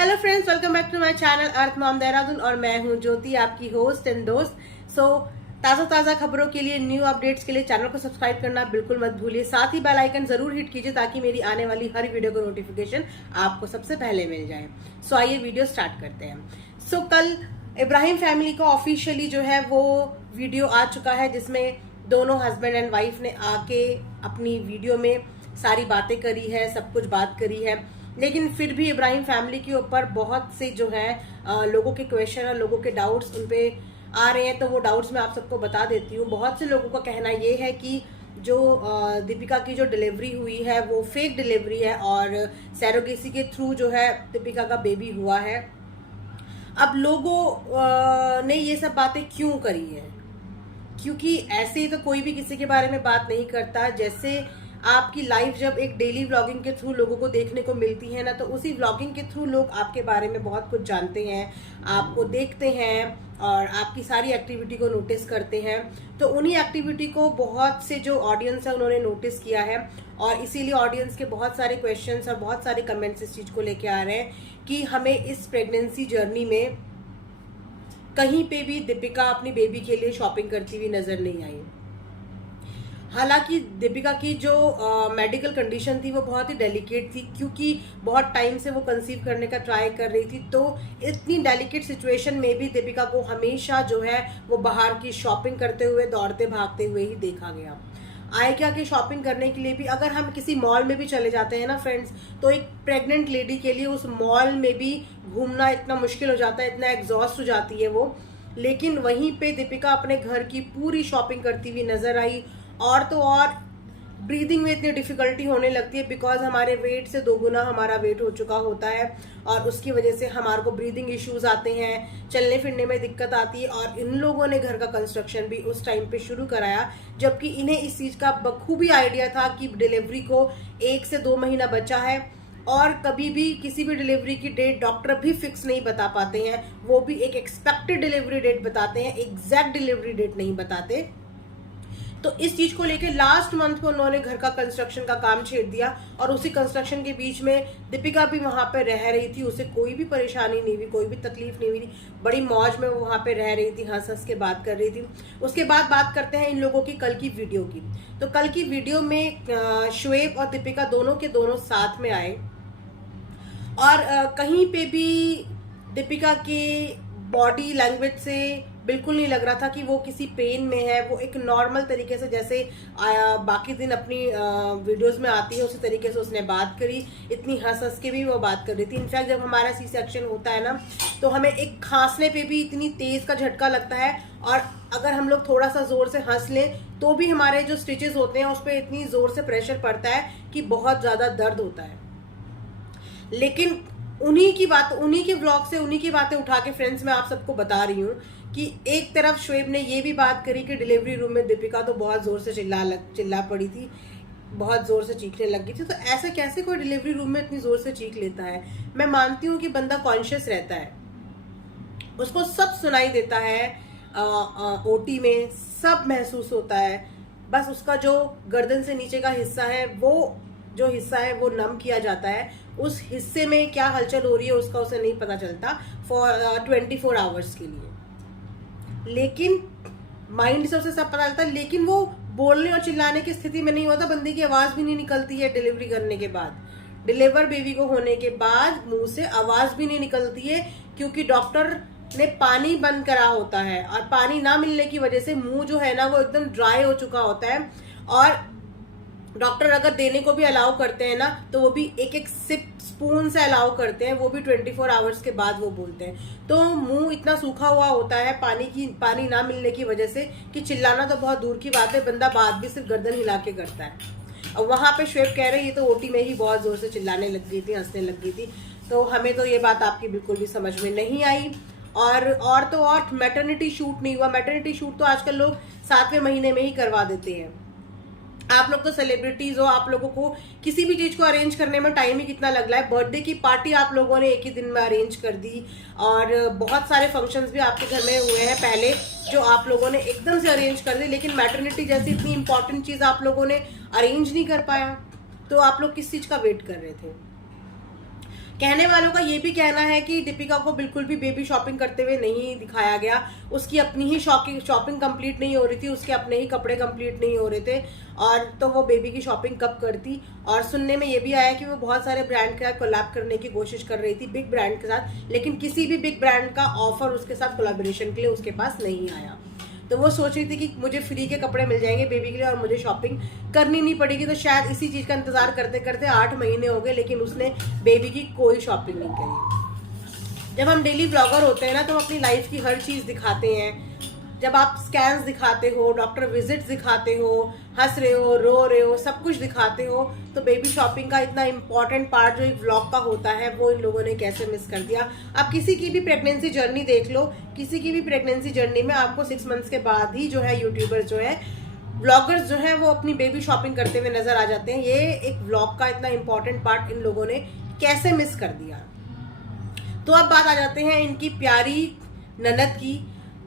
Hello friends, welcome back to my channel earth mom Dehradun और मैं हूं ज्योति, आपकी होस्ट एंड दोस्त। ताज़ा खबरों के लिए, न्यू अपडेट्स के लिए चैनल को सब्सक्राइब करना बिल्कुल मत भूलिए। साथ ही बेल आइकन जरूर हिट कीजिए ताकि मेरी आने वाली हर वीडियो का नोटिफिकेशन आपको सबसे पहले मिल जाए। आइए वीडियो स्टार्ट करते हैं। कल इब्राहिम फैमिली का ऑफिशियली जो है वो वीडियो आ चुका है, जिसमें दोनों हस्बैंड एंड वाइफ ने आके अपनी वीडियो में सारी बातें करी है, सब कुछ बात करी है। लेकिन फिर भी इब्राहिम फैमिली के ऊपर बहुत से जो है लोगों के क्वेश्चन और लोगों के डाउट्स उन पे आ रहे हैं। तो वो डाउट्स मैं आप सबको बता देती हूँ। बहुत से लोगों का कहना ये है कि जो दीपिका की जो डिलीवरी हुई है वो फेक डिलीवरी है और सैरोगेसी के थ्रू जो है दीपिका का बेबी हुआ है। अब लोगों ने ये सब बातें क्यों करी है? क्योंकि ऐसे ही तो कोई भी किसी के बारे में बात नहीं करता। जैसे आपकी लाइफ जब एक डेली व्लॉगिंग के थ्रू लोगों को देखने को मिलती है ना, तो उसी व्लॉगिंग के थ्रू लोग आपके बारे में बहुत कुछ जानते हैं, आपको देखते हैं और आपकी सारी एक्टिविटी को नोटिस करते हैं। तो उन्हीं एक्टिविटी को बहुत से जो ऑडियंस है उन्होंने नोटिस किया है और इसीलिए ऑडियंस के बहुत सारे क्वेश्चंस और बहुत सारे कमेंट्स इस चीज को लेके आ रहे हैं कि हमें इस प्रेगनेंसी जर्नी में कहीं पे भी दीपिका अपनी बेबी के लिए शॉपिंग करती हुई नजर नहीं आई। हालांकि दीपिका की जो मेडिकल कंडीशन थी वो बहुत ही डेलिकेट थी, क्योंकि बहुत टाइम से वो कंसीव करने का ट्राई कर रही थी। तो इतनी डेलिकेट सिचुएशन में भी दीपिका को हमेशा जो है वो बाहर की शॉपिंग करते हुए, दौड़ते भागते हुए ही देखा गया। आए क्या कि शॉपिंग करने के लिए भी अगर हम किसी मॉल में भी चले जाते हैं ना फ्रेंड्स, तो एक प्रेग्नेंट लेडी के लिए उस मॉल में भी घूमना इतना मुश्किल हो जाता है, इतना एग्जॉस्ट हो जाती है वो। लेकिन वहीं पे दीपिका अपने घर की पूरी शॉपिंग करती हुई नजर आई। और तो और ब्रीदिंग में इतनी डिफिकल्टी होने लगती है, बिकॉज हमारे वेट से 2 गुना हमारा वेट हो चुका होता है और उसकी वजह से हमारे को ब्रीदिंग इश्यूज आते हैं, चलने फिरने में दिक्कत आती है। और इन लोगों ने घर का कंस्ट्रक्शन भी उस टाइम पे शुरू कराया जबकि इन्हें इस चीज का बखूबी आइडिया था कि डिलीवरी को 1 से 2 महीना बचा है और कभी भी किसी भी डिलीवरी की डेट डॉक्टर भी फिक्स नहीं बता पाते हैं। वो भी एक एक्सपेक्टेड डिलीवरी डेट बताते हैं, एग्जैक्ट डिलीवरी डेट नहीं बताते। तो इस चीज को लेके लास्ट मंथ में उन्होंने घर का कंस्ट्रक्शन का काम छेड़ दिया और उसी कंस्ट्रक्शन के बीच में दीपिका भी वहां पे रह रही थी। उसे कोई भी परेशानी नहीं हुई, कोई भी तकलीफ नहीं हुई, बड़ी मौज में वो वहां पे रह रही थी, हंस हंस के बात कर रही थी। उसके बाद बात करते हैं इन लोगों की कल की वीडियो की। तो कल की वीडियो में शोएब और दीपिका दोनों के दोनों साथ में आए और कहीं पे भी दीपिका के बॉडी लैंग्वेज से बिल्कुल नहीं लग रहा था कि वो किसी पेन में है। वो एक नॉर्मल तरीके से, जैसे बाकी दिन अपनी वीडियोस में आती है उसी तरीके से उसने बात करी। इतनी हंस हंस के भी वो बात कर रही थी। इनफैक्ट जब हमारा सी सेक्शन होता है ना, तो हमें एक खांसने पे भी इतनी तेज का झटका लगता है और अगर हम लोग थोड़ा सा जोर से हंस लें तो भी हमारे जो स्टिचेस होते हैं उस पर इतनी जोर से प्रेशर पड़ता है कि बहुत ज्यादा दर्द होता है। लेकिन उन्हीं के व्लॉग से उन्हीं की बातें उठा के फ्रेंड्स मैं आप सबको बता रही हूँ कि एक तरफ शोएब ने ये भी बात करी कि डिलीवरी रूम में दीपिका तो बहुत जोर से चिल्ला पड़ी थी, बहुत जोर से चीखने लग गई थी। तो ऐसे कैसे कोई डिलीवरी रूम में इतनी जोर से चीख लेता है? मैं मानती हूँ कि बंदा कॉन्शियस रहता है, उसको सब सुनाई देता है, ओटी में सब महसूस होता है। बस उसका जो गर्दन से नीचे का हिस्सा है वो नम किया जाता है। उस हिस्से में क्या हलचल हो रही है उसका उसे नहीं पता चलता फॉर 24 आवर्स के लिए। लेकिन माइंड से उसे सब पता चलता है, लेकिन वो बोलने और चिल्लाने की स्थिति में नहीं होता। बंदे की आवाज भी नहीं निकलती है डिलीवरी करने के बाद, डिलीवर बेबी को होने के बाद मुंह से आवाज भी नहीं निकलती है, क्योंकि डॉक्टर ने पानी बंद करा होता है और पानी ना मिलने की वजह से मुंह जो है ना वो एकदम ड्राई हो चुका होता है। और डॉक्टर अगर देने को भी अलाउ करते हैं ना, तो वो भी एक सिप स्पून से अलाउ करते हैं, वो भी 24 आवर्स के बाद वो बोलते हैं। तो मुंह इतना सूखा हुआ होता है पानी ना मिलने की वजह से कि चिल्लाना तो बहुत दूर की बात है, बंदा बात भी सिर्फ गर्दन हिला के करता है। और वहां पे शोएब कह रहे ये तो ओटी में ही बहुत जोर से चिल्लाने लग गई थी, हंसने लग गई थी। तो हमें तो ये बात आपकी बिल्कुल भी समझ में नहीं आई। और तो और मैटरनिटी शूट नहीं हुआ। मैटरनिटी शूट तो आजकल लोग 7वें महीने में ही करवा देते हैं। आप लोग तो सेलिब्रिटीज हो, आप लोगों को किसी भी चीज को अरेंज करने में टाइम ही कितना लग रहा है। बर्थडे की पार्टी आप लोगों ने एक ही दिन में अरेंज कर दी और बहुत सारे फंक्शंस भी आपके घर में हुए हैं पहले जो आप लोगों ने एकदम से अरेंज कर दी। लेकिन मैटरनिटी जैसी इतनी इंपॉर्टेंट चीज आप लोगों ने अरेंज नहीं कर पाया, तो आप लोग किस चीज का वेट कर रहे थे? कहने वालों का ये भी कहना है कि दीपिका को बिल्कुल भी बेबी शॉपिंग करते हुए नहीं दिखाया गया, उसकी अपनी ही शॉपिंग कंप्लीट नहीं हो रही थी, उसके अपने ही कपड़े कंप्लीट नहीं हो रहे थे, और तो वो बेबी की शॉपिंग कब करती। और सुनने में ये भी आया कि वो बहुत सारे ब्रांड के साथ कोलैब करने की कोशिश कर रही थी, बिग ब्रांड के साथ, लेकिन किसी भी बिग ब्रांड का ऑफर उसके साथ कोलैबोरेशन के लिए उसके पास नहीं आया। तो वो सोच रही थी कि मुझे फ्री के कपड़े मिल जाएंगे बेबी के लिए और मुझे शॉपिंग करनी नहीं पड़ेगी, तो शायद इसी चीज का इंतजार करते करते 8 महीने हो गए, लेकिन उसने बेबी की कोई शॉपिंग नहीं करी। जब हम डेली ब्लॉगर होते हैं ना, तो हम अपनी लाइफ की हर चीज दिखाते हैं। जब आप स्कैन्स दिखाते हो, डॉक्टर विजिट्स दिखाते हो, हंस रहे हो, रो रहे हो, सब कुछ दिखाते हो, तो बेबी शॉपिंग का इतना इंपॉर्टेंट पार्ट जो एक व्लॉग का होता है वो इन लोगों ने कैसे मिस कर दिया। आप किसी की भी प्रेगनेंसी जर्नी देख लो, किसी की भी प्रेगनेंसी जर्नी में आपको 6 मंथ्स के बाद ही जो है यूट्यूबर्स जो है, व्लॉगर्स जो है, वो अपनी बेबी शॉपिंग करते हुए नजर आ जाते हैं। ये एक व्लॉग का इतना इंपॉर्टेंट पार्ट इन लोगों ने कैसे मिस कर दिया। तो अब बात आ जाते हैं इनकी प्यारी ननद की।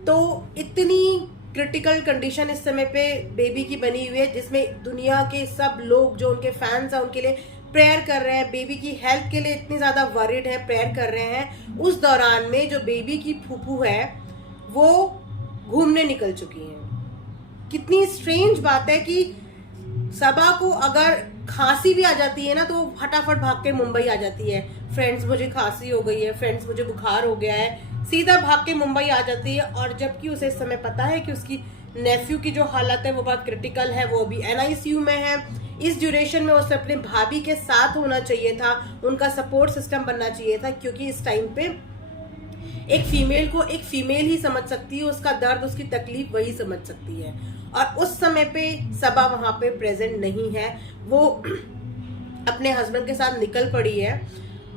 तो इतनी क्रिटिकल कंडीशन इस समय पे बेबी की बनी हुई है, जिसमें दुनिया के सब लोग जो उनके फैंस हैं उनके लिए प्रेयर कर रहे हैं, बेबी की हेल्थ के लिए इतनी ज्यादा वरिड है, प्रेयर कर रहे हैं। उस दौरान में जो बेबी की फूफू है वो घूमने निकल चुकी हैं। कितनी स्ट्रेंज बात है कि सबा को अगर खांसी भी आ जाती है ना, तो फटाफट भाग के मुंबई आ जाती है, फ्रेंड्स मुझे खांसी हो गई है, फ्रेंड्स मुझे बुखार हो गया है, सीधा भाग के मुंबई आ जाती है। और जबकि उसे इस समय पता है कि उसकी नेफ्यू की जो हालत है वो बहुत क्रिटिकल है, वो अभी NICU में है। इस ड्यूरेशन में उसे अपने भाभी के साथ होना चाहिए था, उनका सपोर्ट सिस्टम बनना चाहिए था, क्योंकि इस टाइम पे एक फीमेल को एक फीमेल ही समझ सकती है, उसका दर्द, उसकी तकलीफ वही समझ सकती है। और उस समय पे सबा वहां पे प्रेजेंट नहीं है, वो अपने हस्बैंड के साथ निकल पड़ी है।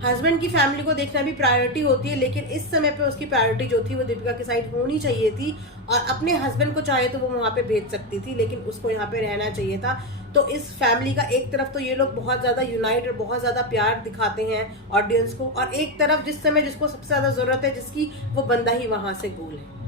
हस्बैंड की फैमिली को देखना भी प्रायोरिटी होती है, लेकिन इस समय पे उसकी प्रायोरिटी जो थी वो दीपिका की साइड होनी चाहिए थी, और अपने हस्बैंड को चाहे तो वो वहां पे भेज सकती थी, लेकिन उसको यहाँ पे रहना चाहिए था। तो इस फैमिली का एक तरफ तो ये लोग बहुत ज्यादा यूनाइट और बहुत ज्यादा प्यार दिखाते हैं ऑडियंस को, और एक तरफ जिस समय जिसको सबसे ज्यादा जरूरत है जिसकी, वो बंदा ही वहां से गोल है।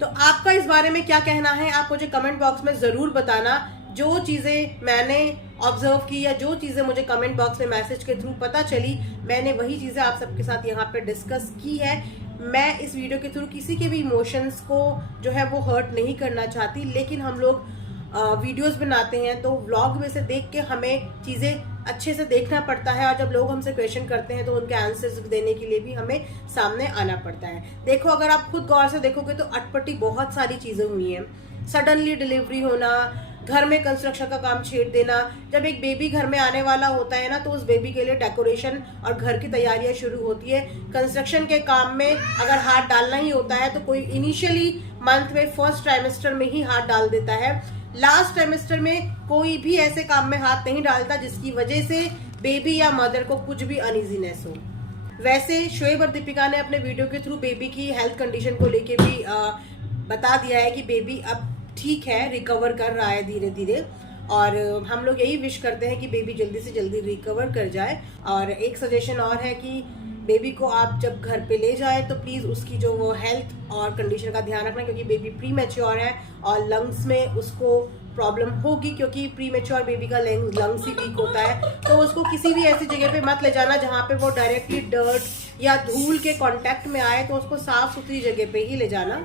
तो आपका इस बारे में क्या कहना है, आप मुझे कमेंट बॉक्स में जरूर बताना। जो चीजें मैंने ऑब्जर्व की या जो चीजें मुझे कमेंट बॉक्स में मैसेज के थ्रू पता चली, मैंने वही चीजें आप सबके साथ यहाँ पे डिस्कस की है। मैं इस वीडियो के थ्रू किसी के भी इमोशंस को जो है वो हर्ट नहीं करना चाहती, लेकिन हम लोग वीडियोस बनाते हैं तो व्लॉग में से देख के हमें चीजें अच्छे से देखना पड़ता है, और जब लोग हमसे क्वेश्चन करते हैं तो उनके आंसर्स देने के लिए भी हमें सामने आना पड़ता है। देखो, अगर आप खुद गौर से देखोगे तो अटपटी बहुत सारी चीजें हुई हैं। सडनली डिलीवरी होना, घर में कंस्ट्रक्शन का काम छेड़ देना, जब एक बेबी घर में आने वाला होता है ना, तो उस बेबी के लिए डेकोरेशन और घर की तैयारियां शुरू होती है। कंस्ट्रक्शन के काम में अगर हाथ डालना ही होता है तो कोई इनिशियली मंथ में फर्स्ट ट्राइमेस्टर में ही हाथ डाल देता है, लास्ट ट्राइमेस्टर में कोई भी ऐसे काम में हाथ नहीं डालता जिसकी वजह से बेबी या मदर को कुछ भी अनइजीनेस हो। वैसे शोएब और दीपिका ने अपने वीडियो के थ्रू बेबी की हेल्थ कंडीशन को लेके भी बता दिया है कि बेबी अब ठीक है, रिकवर कर रहा है धीरे धीरे, और हम लोग यही विश करते हैं कि बेबी जल्दी से जल्दी रिकवर कर जाए। और एक सजेशन और है कि बेबी को आप जब घर पे ले जाए तो प्लीज उसकी जो वो हेल्थ और कंडीशन का ध्यान रखना, क्योंकि बेबी प्री मैच्योर है और लंग्स में उसको प्रॉब्लम होगी, क्योंकि प्री मैच्योर बेबी का लंग्स ही वीक होता है। तो उसको किसी भी ऐसी जगह पे मत ले जाना जहाँ पे वो डायरेक्टली डर्ट या धूल के कांटेक्ट में आए, तो उसको साफ सुथरी जगह पे ही ले जाना।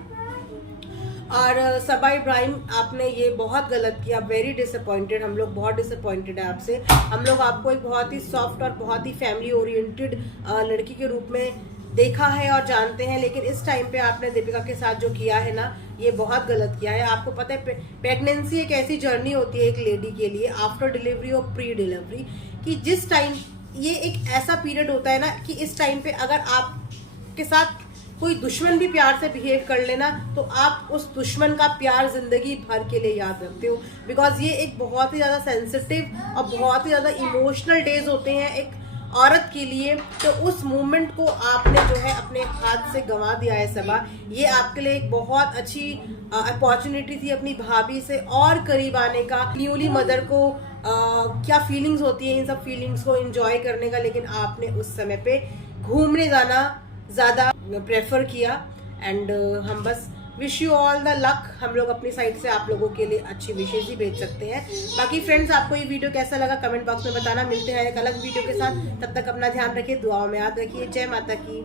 और सबा इब्राहिम, आपने ये बहुत गलत किया, वेरी डिसअपॉइंटेड, हम लोग बहुत डिसअपॉइंटेड है आपसे। हम लोग आपको एक बहुत ही सॉफ्ट और बहुत ही फैमिली ओरिएंटेड लड़की के रूप में देखा है और जानते हैं, लेकिन इस टाइम पे आपने दीपिका के साथ जो किया है ना, ये बहुत गलत किया है। आपको पता है प्रेगनेंसी एक ऐसी जर्नी होती है एक लेडी के लिए, आफ्टर डिलीवरी और प्री डिलीवरी, कि जिस टाइम ये एक ऐसा पीरियड होता है ना कि इस टाइम पे अगर आपके साथ कोई दुश्मन भी प्यार से बिहेव कर लेना तो आप उस दुश्मन का प्यार जिंदगी भर के लिए याद रखते हो, बिकॉज ये एक बहुत ही ज्यादा सेंसिटिव और बहुत ही ज्यादा इमोशनल डेज होते हैं एक औरत के लिए। तो उस मोमेंट को आपने जो है अपने हाथ से गंवा दिया है सबा। ये आपके लिए एक बहुत अच्छी अपॉर्चुनिटी थी अपनी भाभी से और करीब आने का, न्यूली मदर को क्या फीलिंग्स होती है इन सब फीलिंग्स को एंजॉय करने का, लेकिन आपने उस समय पे घूमने जाना ज्यादा प्रेफर किया। एंड हम बस wish you all the luck. हम लोग अपनी साइड से आप लोगों के लिए अच्छी विशेष ही भेज सकते हैं। बाकी फ्रेंड्स, आपको ये वीडियो कैसा लगा कमेंट बॉक्स में बताना। मिलते हैं एक अलग वीडियो के साथ, तब तक अपना ध्यान रखिए, दुआओं में याद रखिए। जय माता की।